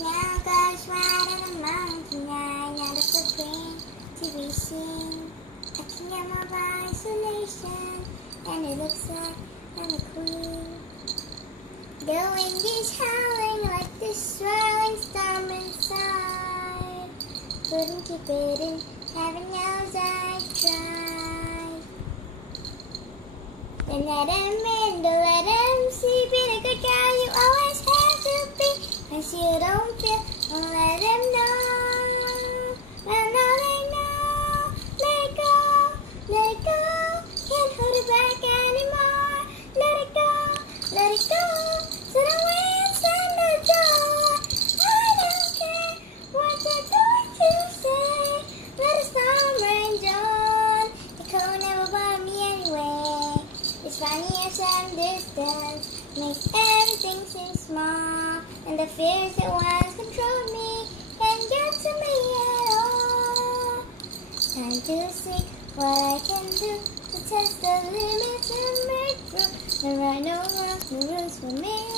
now goes right on the mountain line, not a green to be seen. I can get more by isolation, and it looks like I'm a queen. The wind is howling like the swirling storm inside. Couldn't keep it in, heaven knows I tried. Then let him in, don't let him see. Be the good girl you always have to be. Cause you don't feel, don't let him know. Well, now they know. Let it go, let it go. Can't hold it back anymore. Let it go, let it go. So don't wait and the door. I don't care what they're going to say. Let the storm rage on. The cold never bothered me anyway. It's funny as some distance makes everything seem small, and the fears that once controlled me can't get to me at all. Time to see what I can do to test the limits and break through. There are no rules for me.